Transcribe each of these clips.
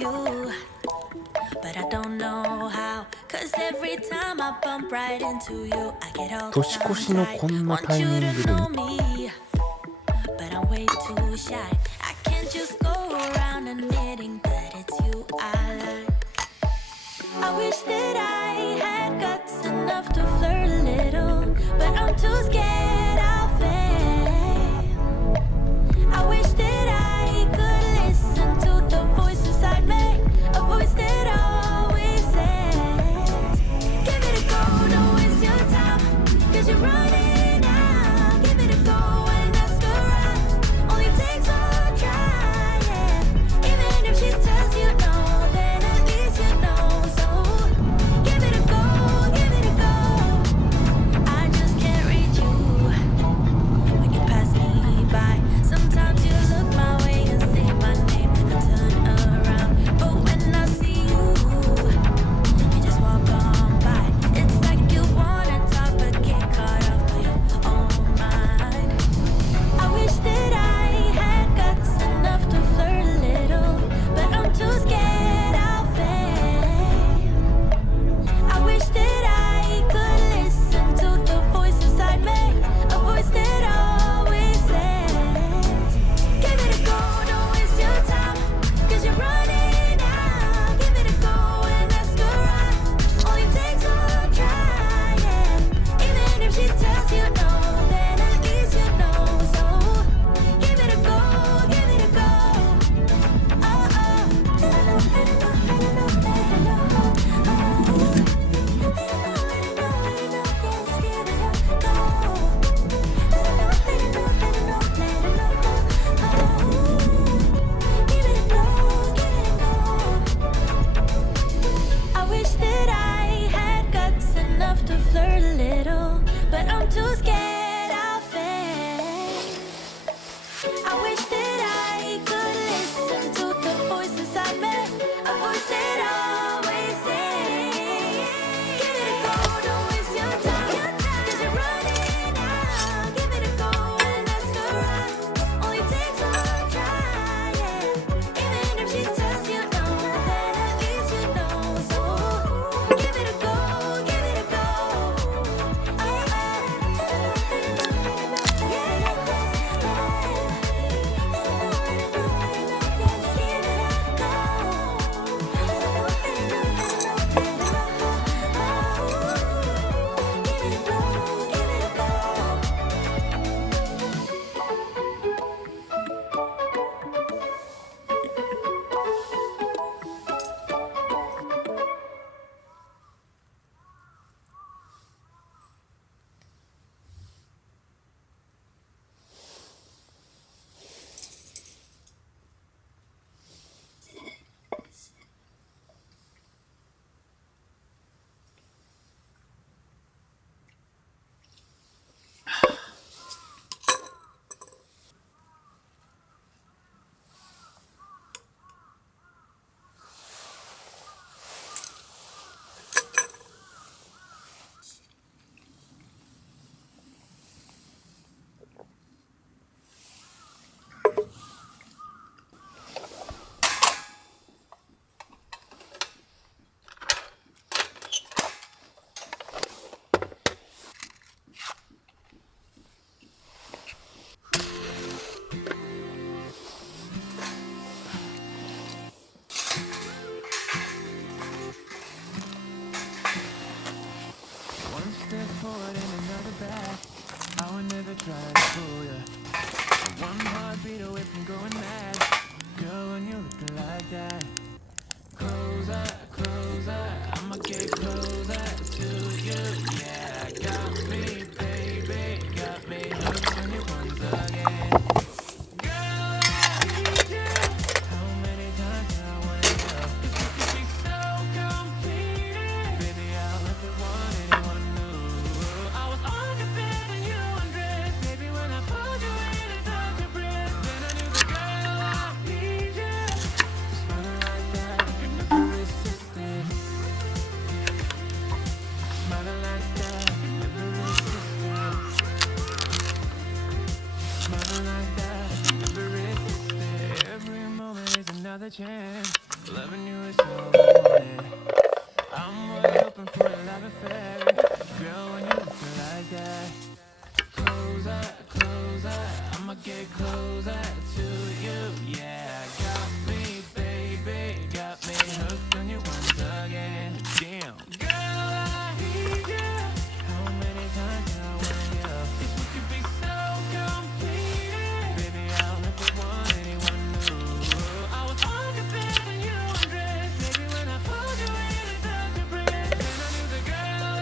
you, but I don't know how. Cause every time I bump right into you, I get all 年越しのこんなタイミングで me, but I'm way too shy. I can't just go around admitting that it's you I like. I wish that I had guts enough to flirt a little, but I'm too scared of fame. I wish that I could listen to the voice inside me, a voice that always says, give it a go, don't waste your time, cause you're running out. Give it a go and ask her out, only takes one try, yeah. Even if she tells you no, then at least you know. So give it a go, give it a go. I just can't read you when you pass me by. Sometimes you look my way and say my name and I turn around, but when I see you just walk on by. It's like you wanna talk but get caught off by your own mind. I wish that I had guts enough to flirt a little, but I'm too scared of fame. I wish that I could listen to the voice inside me, a voice that always says, give it a go, don't waste your time, cause you're running out. Give it a go and ask her out, only takes one try, yeah. Even if she tells you no, then at least you know. So give it a go, give it a go. Oh, oh. I wish that I had guts enough to flirt a little, but I'm too scared of fame. I wish that I could listen to the voice inside me, a voice that always says, give it a go, don't waste your time, cause you're running out. Give it a go and ask her out, only takes one try, yeah. Even if she tells you no, then at least you know. So give it a go, give it a go. Oh, One step forward and another back. I would never try to fool ya. One heartbeat away from going mad. Girl, when you look like that, closer, closer, I'ma get closer to you. Yeah, got me, baby, got me hooked on you once again. Girl, I need you. How many times do I wanna go? 'Cause you can be so complete. Baby, I'll if it want anyone new. I was on your bed when you undressed. Baby, when I pulled you in and felt your breath, then I knew the girl I need you. Smiling like that, I can never resist it. Smiling like that, I can never resist it. Smiling like that, I can never resist it. Every moment is another chance. Loving you is all I wanted. I'm wide open for a love affair. Girl, when you look like that. Closer, I'ma get closer to you. Yeah, got me, baby, got me hooked on you once again. Damn, girl, I need you. How many times did I want you? If we could be so complete, baby, I'll never want anyone new. I was walking better than you undressed, baby, when I pulled you in and took a breath. Then I knew the girl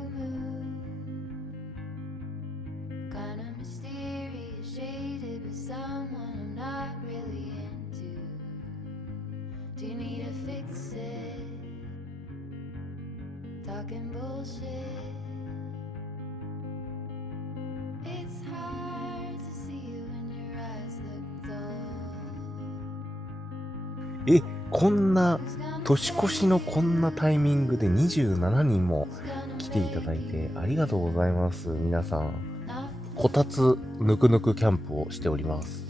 moon, kinda mysterious, shaded with someone I'm not really into. Do you need to fix it? Talking bullshit. It's hard to see you when your eyes look dull. こんな年越しのこんなタイミングで27人も来ていただいてありがとうございます。皆さんこたつぬくぬくキャンプをしております。